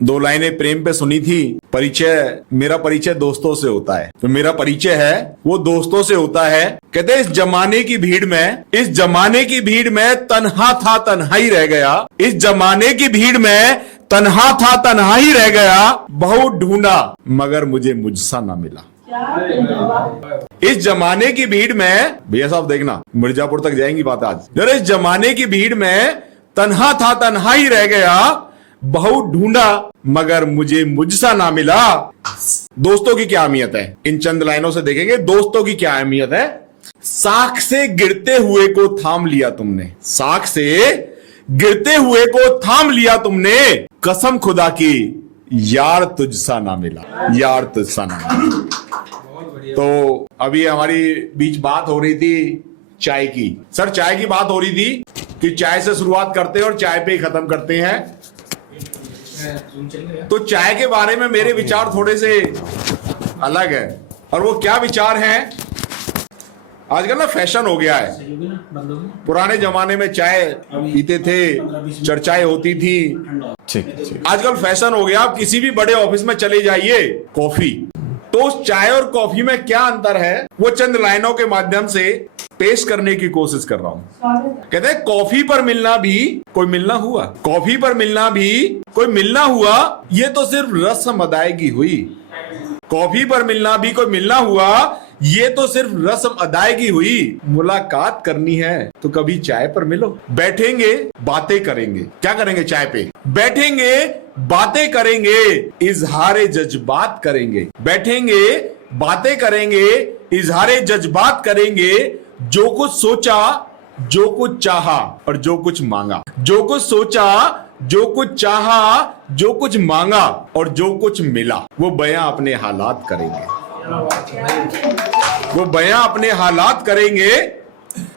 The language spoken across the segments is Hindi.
दो लाइनें प्रेम पे सुनी थी। परिचय, मेरा परिचय दोस्तों से होता है, तो मेरा परिचय है वो दोस्तों से होता है। कहते इस जमाने की भीड़ में, इस जमाने की भीड़ में तन्हा था तन्हा ही रह गया। इस जमाने की भीड़ में तन्हा था तन्हा ही रह गया। बहुत ढूंढा मगर मुझे मुझसा ना मिला। इस जमाने की भीड़ में, भैया साहब देखना मिर्जापुर तक जाएंगी बात आज। इस जमाने की भीड़ में तन्हा था तन्हा ही रह गया। बहुत ढूंढा मगर मुझे मुझसा ना मिला। दोस्तों की क्या अहमियत है, इन चंद लाइनों से देखेंगे दोस्तों की क्या अहमियत है। साख से गिरते हुए को थाम लिया तुमने, साख से गिरते हुए को थाम लिया तुमने। कसम खुदा की यार तुझसा ना मिला, यार तुझसा ना मिला। तो अभी हमारी बीच बात हो रही थी चाय की। सर चाय की बात हो रही थी कि चाय से शुरुआत करते हैं और चाय पे ही खत्म करते हैं। तो चाय के बारे में मेरे विचार थोड़े से अलग है। और वो क्या विचार हैं, आजकल ना फैशन हो गया है। पुराने जमाने में चाय पीते थे, चर्चाएं होती थी। आजकल फैशन हो गया, आप किसी भी बड़े ऑफिस में चले जाइए, कॉफी। तो उस चाय और कॉफी में क्या अंतर है, वो चंद लाइनों के माध्यम से पेश करने की कोशिश कर रहा हूं। कहते हैं कॉफी पर मिलना भी कोई मिलना हुआ, कॉफी पर मिलना भी कोई मिलना हुआ, ये तो सिर्फ रस्म अदायगी हुई। कॉफी पर मिलना भी कोई मिलना हुआ, ये तो सिर्फ रस्म अदायगी हुई। मुलाकात करनी है तो कभी चाय पर मिलो। बैठेंगे बातें करेंगे, क्या करेंगे चाय पे, बैठेंगे बातें करेंगे, इजहारे जज्बात करेंगे। बैठेंगे बातें करेंगे, इजहारे जज्बात करेंगे। जो कुछ सोचा, जो कुछ चाहा और जो कुछ मांगा, जो कुछ सोचा, जो कुछ चाहा, जो कुछ मांगा और जो कुछ मिला, वो बयां अपने हालात करेंगे। वो बयां अपने हालात करेंगे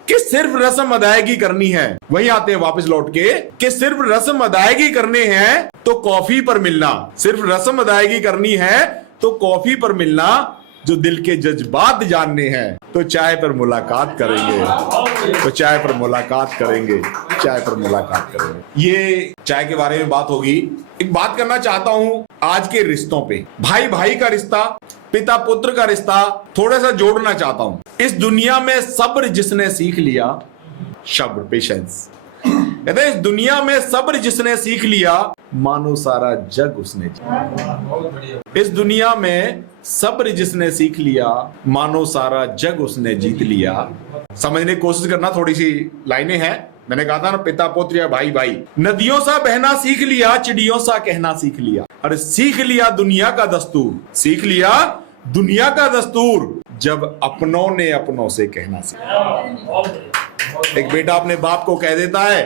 कि सिर्फ रस्म अदायगी करनी है। वहीं आते हैं वापस लौट के कि सिर्फ रस्म अदायगी करने हैं तो कॉफी पर मिलना, सिर्फ रस्म अदायगी करनी है तो कॉफी पर मिलना। जो दिल के जज्बात जानने हैं तो चाय पर मुलाकात करेंगे, तो चाय पर मुलाकात करेंगे, चाय पर मुलाकात करेंगे। ये चाय के बारे में बात होगी। एक बात करना चाहता हूं आज के रिश्तों पे, भाई भाई का रिश्ता, पिता पुत्र का रिश्ता थोड़ा सा जोड़ना चाहता हूं। इस दुनिया में सब्र जिसने सीख लिया, सब्र, पेशेंस, कहते हैं इस दुनिया में सब्र जिसने सीख लिया, मानो सारा जग उसने जीत। इस दुनिया में सब्र जिसने सीख लिया, मानो सारा जग उसने जीत लिया। समझने की कोशिश करना, थोड़ी सी लाइनें हैं। मैंने कहा था ना, पिता पुत्र या भाई भाई। नदियों सा बहना सीख लिया, चिड़ियों सा कहना सीख लिया। अरे सीख लिया दुनिया का दस्तूर, सीख लिया दुनिया का दस्तूर, जब अपनों ने अपनों से कहना सीखा। एक बेटा अपने बाप को कह देता है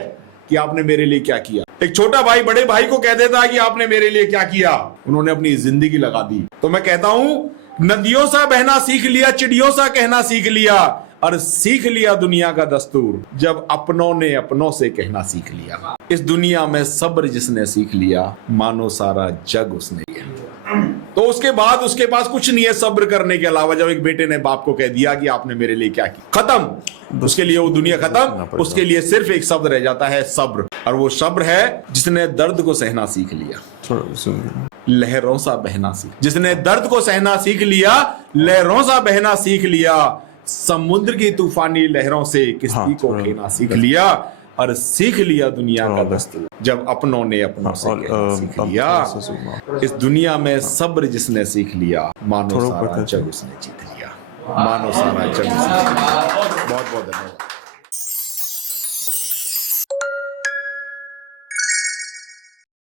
कि आपने मेरे लिए क्या किया। एक छोटा भाई बड़े भाई को कह देता है कि आपने मेरे लिए क्या किया। उन्होंने अपनी जिंदगी लगा दी। तो मैं कहता हूं नदियों सा बहना सीख लिया, चिड़ियों सा कहना सीख लिया, और सीख लिया दुनिया का दस्तूर, जब अपनों ने अपनों से कहना सीख लिया। इस दुनिया में सब्र जिसने सीख लिया, मानो सारा जग उसने किया। तो उसके बाद उसके पास कुछ नहीं है सब्र करने के अलावा। जब एक बेटे ने बाप को कह दिया कि आपने मेरे लिए क्या किया, खत्म। उसके लिए वो दुनिया खत्म। उसके लिए सिर्फ एक शब्द रह जाता है, सब्र। और वो सब्र है जिसने दर्द को सहना सीख लिया, लहरों सा बहना सीख। जिसने दर्द को सहना सीख लिया, लहरों सा बहना सीख लिया, समुद्र की तूफानी लहरों से किस्ती को खेना सीख लिया, और सीख लिया दुनिया का दस्तूर, जब अपनों ने अपनों से कहना सीख लिया। इस दुनिया में सब्र जिसने सीख लिया, मानो सारा जग उसने जीत लिया, मानो सारा जग उसने जीत लिया। बहुत बहुत धन्यवाद।